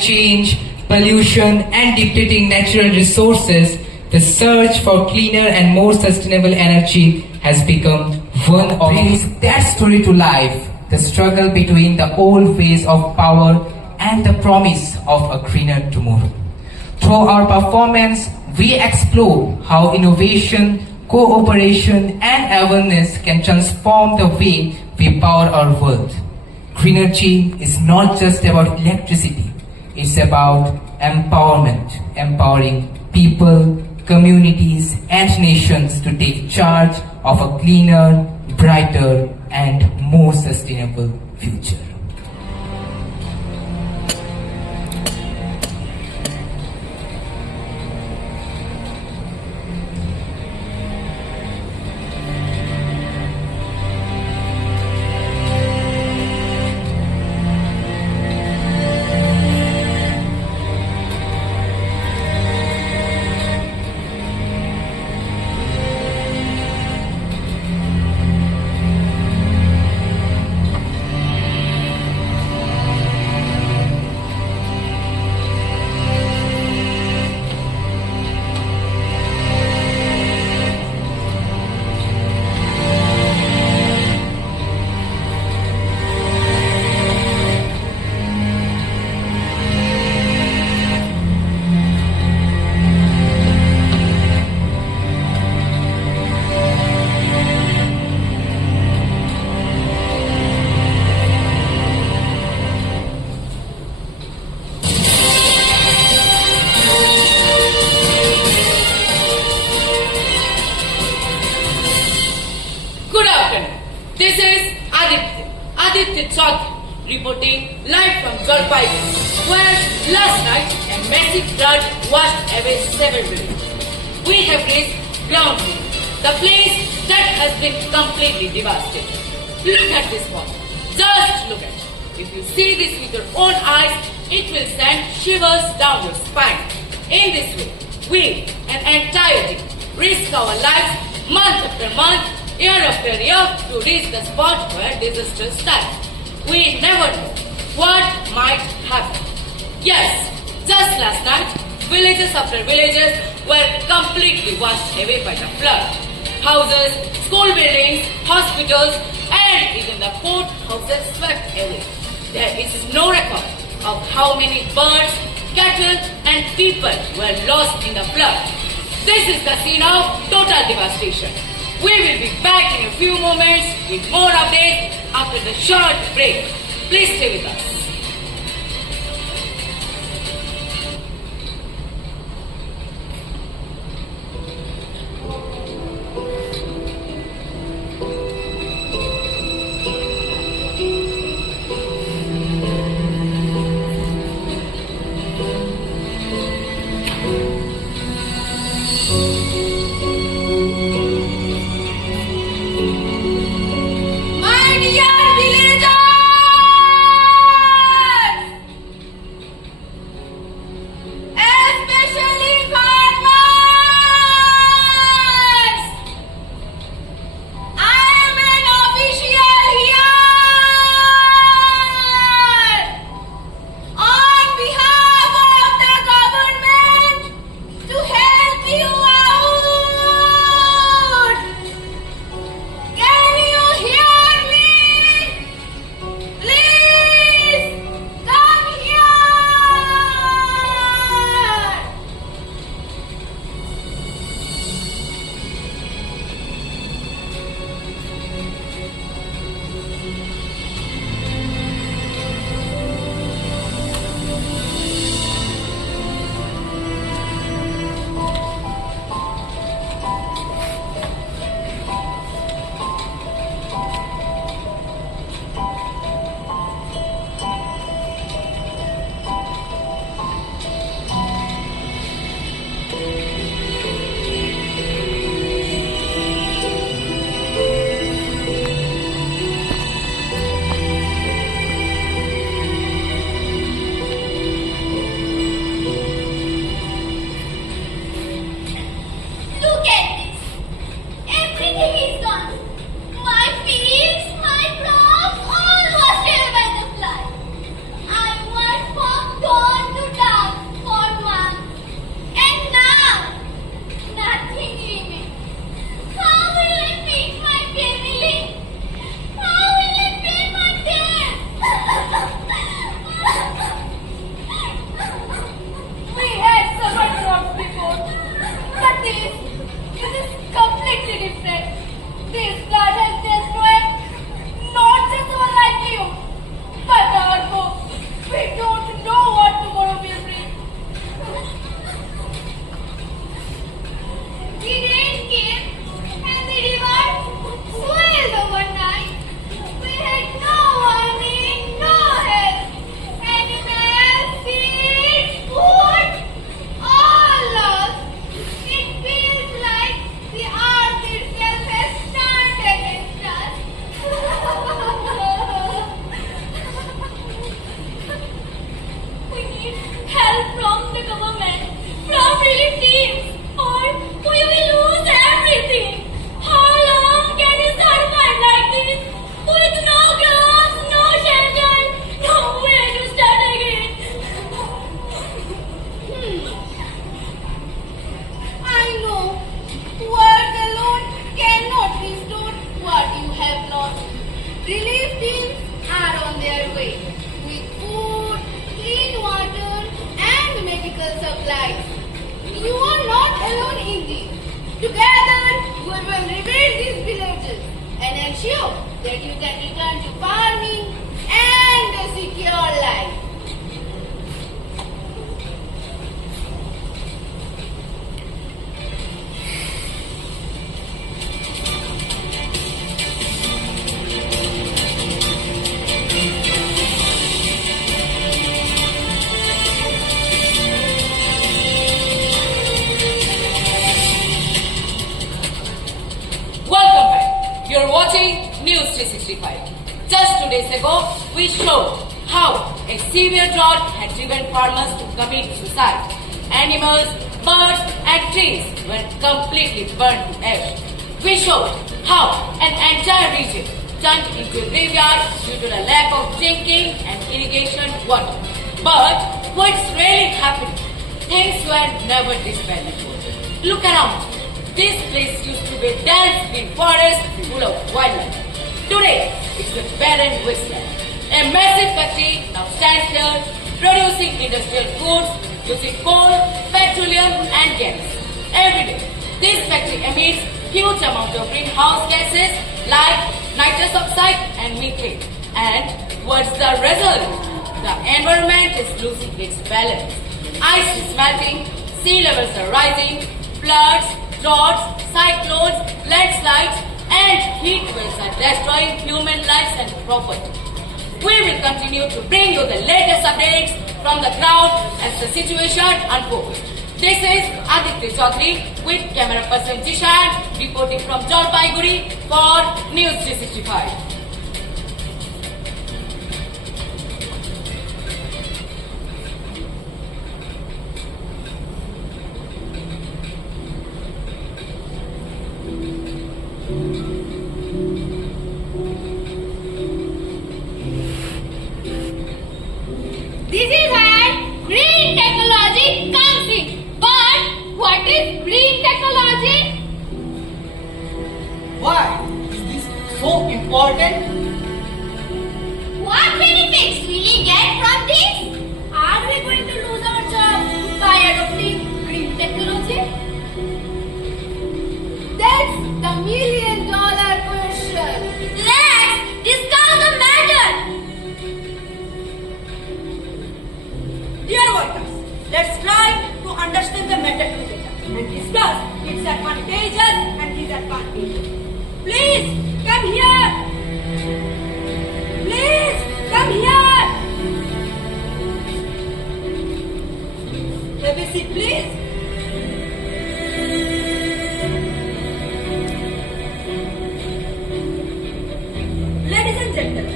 change, pollution, and depleting natural resources, the search for cleaner and more sustainable energy has become one of brings that story to life. The struggle between the old ways of power and the promise of a greener tomorrow. Through our performance, we explore how innovation, cooperation, and awareness can transform the way we power our world. Greenergy is not just about electricity, it's about empowerment, empowering people, communities, and nations to take charge of a cleaner, brighter, and more sustainable future. This is Aditya Chaudhary reporting live from Jalpaiguri, where last night a massive flood washed away several villages. We have reached ground zero, the place that has been completely devastated. Look at this water. Just look at it. If you see this with your own eyes, it will send shivers down your spine. In this way, we, an entire team, risk our lives month after month, year after year to reach the spot where disaster starts. We never know what might happen. Yes, just last night, villages after villages were completely washed away by the flood. Houses, school buildings, hospitals, and even the port houses swept away. There is no record of how many birds, cattle, and people were lost in the flood. This is the scene of total devastation. We will be back in a few moments with more updates after the short break. Please stay with us. Together, we will rebuild these villages and ensure that you can return to farming and a secure life. Welcome back. You're watching News 365. Just 2 days ago, we showed how a severe drought had driven farmers to commit suicide. Animals, birds, and trees were completely burned to ash. We showed how an entire region turned into a graveyard due to the lack of drinking and irrigation water. But what's really happening? Things were never this bad before. Look around. This place used to be dense green forest full of wildlife. Today, it's a barren wasteland. A massive factory now stands here producing industrial goods using coal, petroleum and gas. Every day, this factory emits huge amounts of greenhouse gases like nitrous oxide and methane. And what's the result? The environment is losing its balance. Ice is melting, sea levels are rising, floods, droughts, cyclones, landslides, and heat waves are destroying human lives and property. We will continue to bring you the latest updates from the ground as the situation unfolds. This is Aditya Chaudhary with camera person Jishan reporting from Jalpaiguri for News 365. This is where green technology comes in. But what is green technology? Why is this so important? What benefits will we get from this? Are we going to lose our jobs by adopting green technology? That's the million-dollar question. Let's discuss the matter. Dear workers, let's try to understand the matter together and discuss its advantages and disadvantages. Please come here. Please come here. Have a seat, please. Ladies and gentlemen,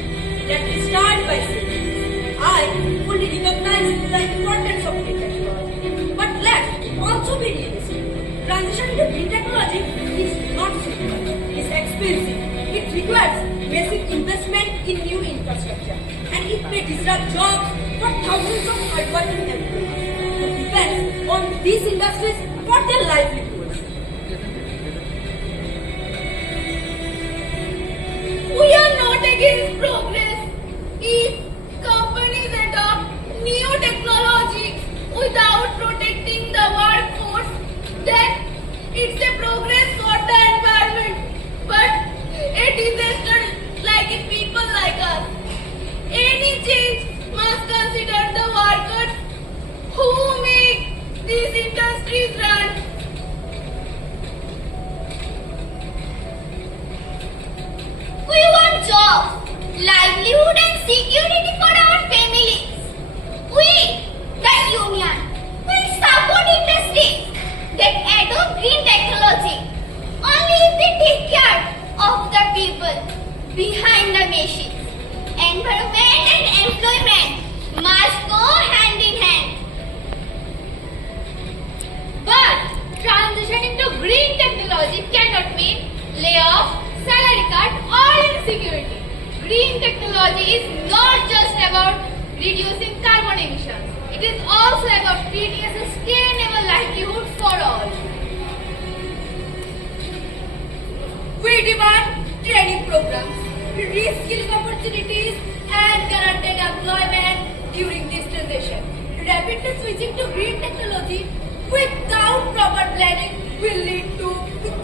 let me start by saying I fully recognize the importance of green technology. But let's also be realistic. Transitioning to green technology is not simple. It's expensive. It requires massive investment in new infrastructure. And it may disrupt jobs for thousands of hardworking employees who depend on these industries for their livelihoods. We are not against progress. If companies adopt new technologies without protecting the workforce, then it's a progress for the environment. But a disaster like it people like us. Any change must consider the workers who make these industries run. We want jobs, livelihood and security for our families. We, the union, will support industries that adopt green technology only if they take care of the people behind the machines. Environment and employment must go hand in hand. But transitioning to green technology cannot mean layoff, salary cut or insecurity. Green technology is not just about reducing carbon emissions. It is also about creating a sustainable livelihood for all. We demand training programs, reskilling opportunities, and guaranteed employment during this transition. Rapidly switching to green technology without Improper planning will lead to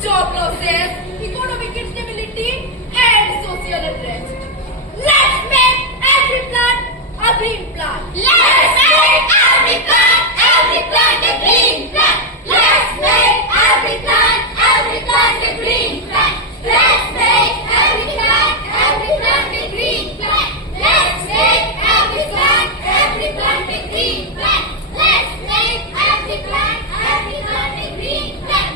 job losses, economic instability, and social unrest. Let's make every plant a green plant. Let's make every plant a green plant. Let's make every plant a green plant. Let's make every plant a green plant. Let's make every plant a green plant. Let's make every plant a green plant.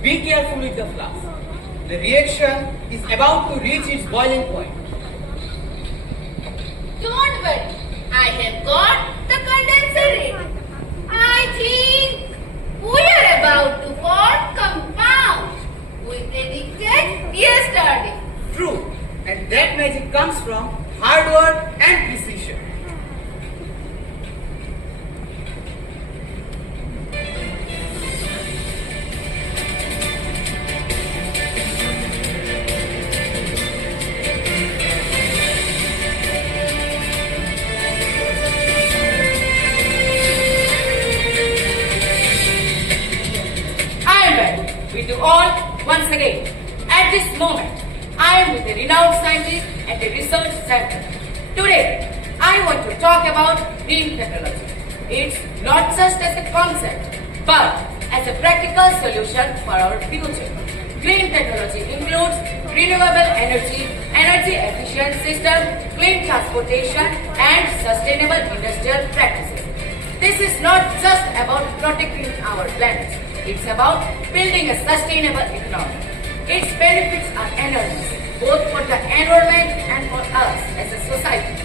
Be careful with the flask. The reaction is about to reach its boiling point. Don't worry, I have got the condenser ready. I think we are about to form compound we predicted yesterday. True, and that magic comes from hard work and precision. I am ready with you all once again. At this moment, I am with a renowned scientist at a research center. Today, I want to talk about green technology. It's not just as a concept, but as a practical solution for our future. Green technology includes renewable energy, energy efficient system, clean transportation, and sustainable industrial practices. This is not just about protecting our planet. It's about building a sustainable economy. Its benefits are enormous, both for the environment and for us as a society.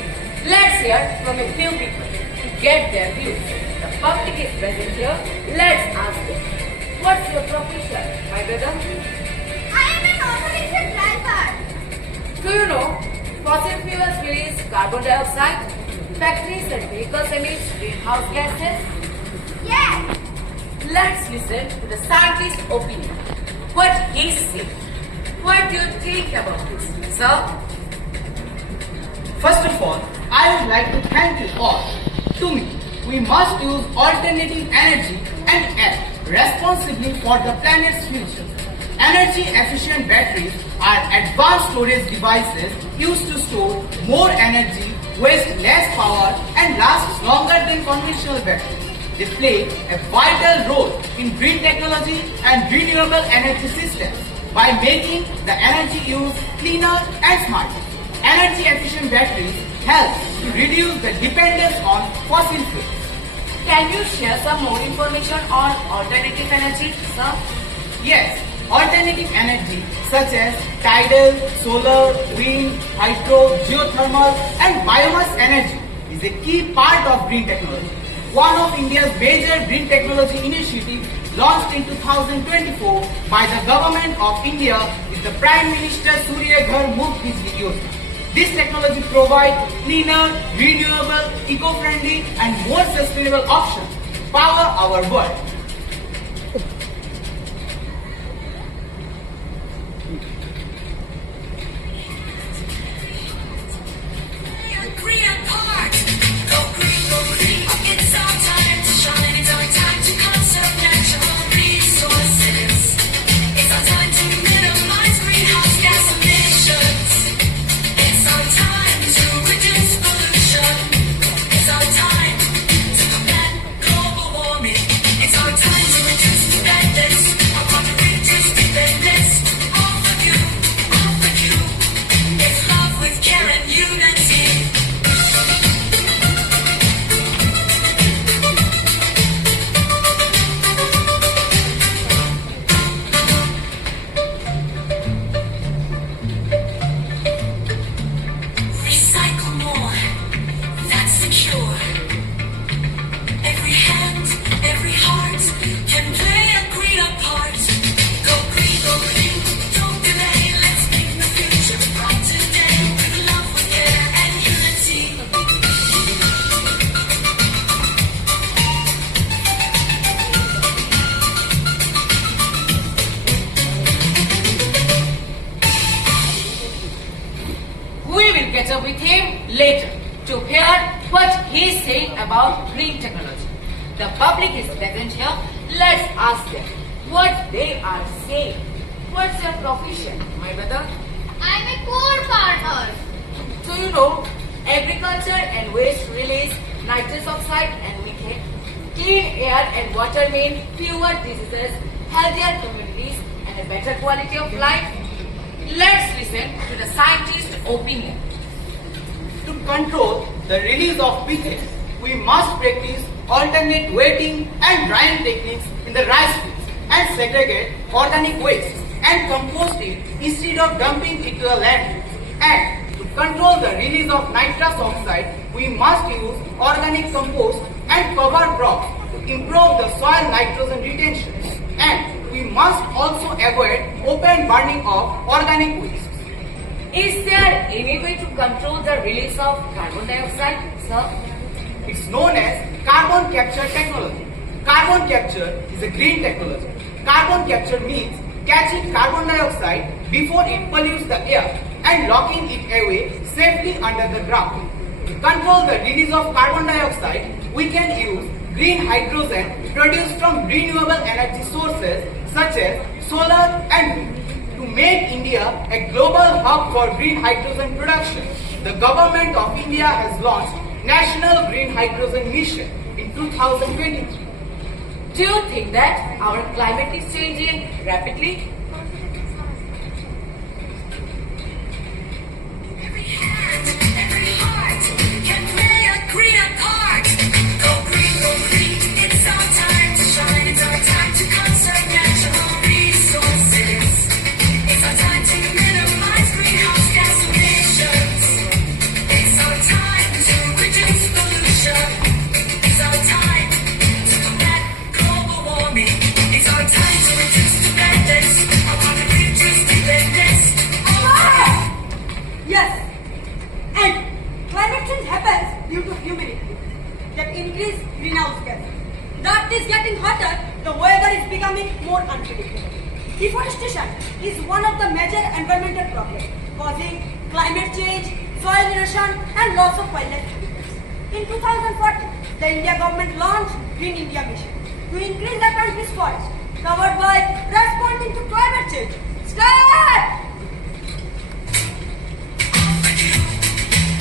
Let's hear from a few people to get their views. The public is present here. Let's ask them. What's your profession, my brother? I am an auto rickshaw driver. Do you know fossil fuels release carbon dioxide? Factories and vehicles emit greenhouse gases. Yes. Let's listen to the scientist's opinion. What he said. What do you think about this, sir? First of all, I would like to thank you all. To me, we must use alternative energy and act responsibly for the planet's future. Energy efficient batteries are advanced storage devices used to store more energy, waste less power, and last longer than conventional batteries. They play a vital role in green technology and renewable energy systems by making the energy use cleaner and smarter. Energy efficient batteries help to reduce the dependence on fossil fuels. Can you share some more information on alternative energy, sir? Yes, alternative energy such as tidal, solar, wind, hydro, geothermal and biomass energy is a key part of green technology. One of India's major green technology initiatives launched in 2024 by the Government of India is the Prime Minister Surya Ghar Muft Bijli Yojana. This technology provides cleaner, renewable, eco-friendly and more sustainable options to power our world. It's our time to minimize greenhouse gas emissions. later to hear what he is saying about green technology. The public is present here. Let's ask them what they are saying. What's your profession, my brother? I'm a poor farmer. So you know, agriculture and waste release nitrous oxide and methane. Clean air and water mean fewer diseases, healthier communities, and a better quality of life. Let's listen to the scientist's opinion. To control the release of methane, we must practice alternate wetting and drying techniques in the rice fields and segregate organic waste and compost it instead of dumping it to the landfill. And to control the release of nitrous oxide, we must use organic compost and cover crops to improve the soil nitrogen retention. And we must also avoid open burning of organic waste. Is there any way to control the release of carbon dioxide, sir? It's known as carbon capture technology. Carbon capture is a green technology. Carbon capture means catching carbon dioxide before it pollutes the air and locking it away safely under the ground. To control the release of carbon dioxide, we can use green hydrogen produced from renewable energy sources such as solar and wind. To make India a global hub for green hydrogen production, the government of India has launched National Green Hydrogen Mission in 2023. Do you think that our climate is changing rapidly? Every hand, every heart can play a greener part. Go green, it's our time to shine. It's our time to conserve natural resources. It's our time to minimize greenhouse gas emissions. It's our time to reduce pollution. It's our time to combat global warming. It's our time to reduce dependence upon the reduce dependence on oil. Yes, and climate change happens due to humidity that increase greenhouse gas. The earth is getting hotter, the weather is becoming more unpredictable. Deforestation is one of the major environmental problems, causing climate change, soil erosion, and loss of wildlife habitats. In 2014, the India government launched Green India Mission to increase the country's forest covered by responding to climate change. Start!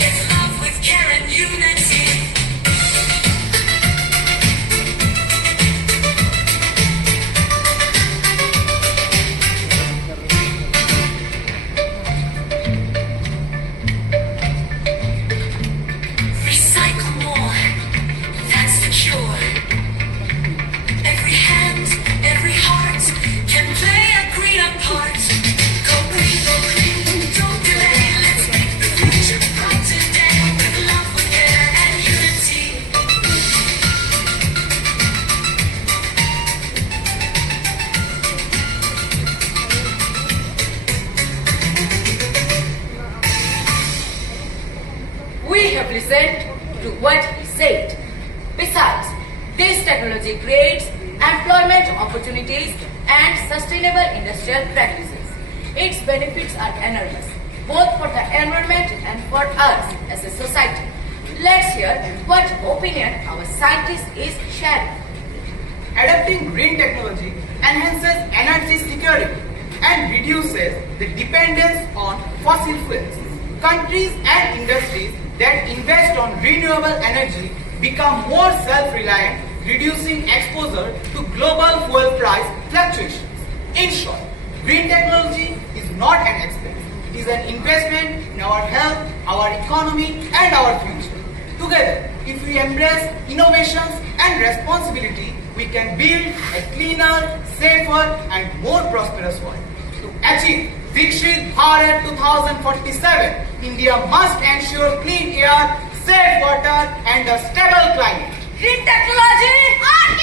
It's love with care and unity. Recycle more. That's the cure. Every hand, every heart can play a greener part. Go green, don't delay. Let's make the future bright today with love, with care and unity. We have listened to what he said. Besides, this technology creates employment opportunities and sustainable industrial practices. Its benefits are enormous, both for the environment and for us as a society. Let's hear what opinion our scientist is sharing. Adopting green technology enhances energy security and reduces the dependence on fossil fuels. Countries and industries that invest on renewable energy become more self-reliant, reducing exposure to global fuel price fluctuations. In short, green technology is not an expense. It is an investment in our health, our economy, and our future. Together, if we embrace innovations and responsibility, we can build a cleaner, safer, and more prosperous world. To achieve Vikshit Bharat 2047, India must ensure clean air, safe water, and a stable climate. Green technology! Our